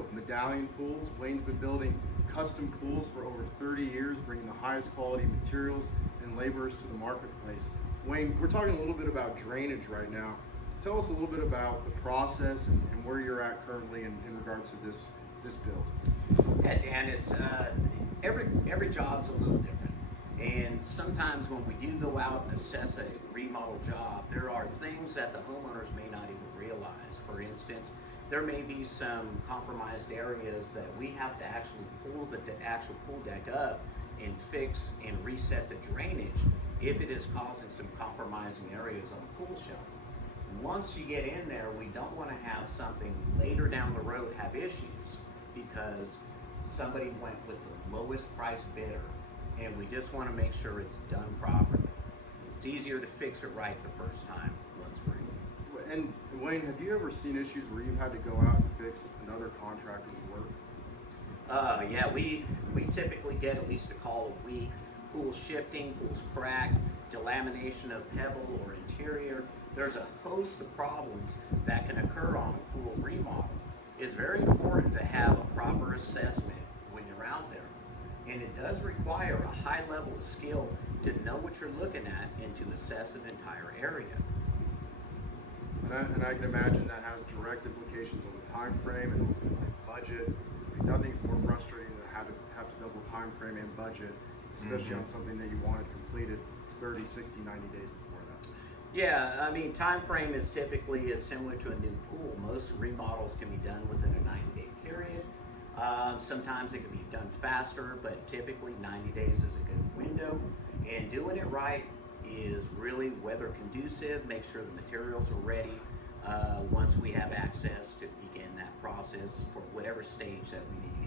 of Medallion Pools. Wayne's been building custom pools for over 30 years, bringing the highest quality materials and laborers to the marketplace. Wayne, we're talking a little bit about drainage right now. Tell us a little bit about the process and where you're at currently in regards to this build. Yeah, Dan, it's every job's a little different, and sometimes when we do go out and assess a remodel job, there are things that the homeowners may not even realize. For instance, there may be some compromised areas that we have to actually pull the actual pool deck up and fix and reset the drainage if it is causing some compromising areas on the pool shelf. Once you get in there, we don't want to have something later down the road have issues because somebody went with the lowest price bidder, and we just want to make sure it's done properly. It's easier to fix it right the first time once we're in. And Wayne, have you ever seen issues where you've had to go out and fix another contractor's work? Yeah, we typically get at least a call a week. Pools shifting, pools cracked, delamination of pebble or interior. There's a host of problems that can occur on a pool remodel. It's very important to have a proper assessment when you're out there. And it does require a high level of skill to know what you're looking at and to assess an entire area. And I can imagine that has direct implications on the time frame and ultimately budget. I mean, nothing's more frustrating than have to double time frame and budget, especially on something that you wanted completed 30, 60, 90 days before that. Yeah, I mean, time frame is typically similar to a new pool. Most remodels can be done within a 90-day period. Sometimes it can be done faster, but typically 90 days is a good window. And doing it right is really weather conducive, make sure the materials are ready once we have access to begin that process for whatever stage that we need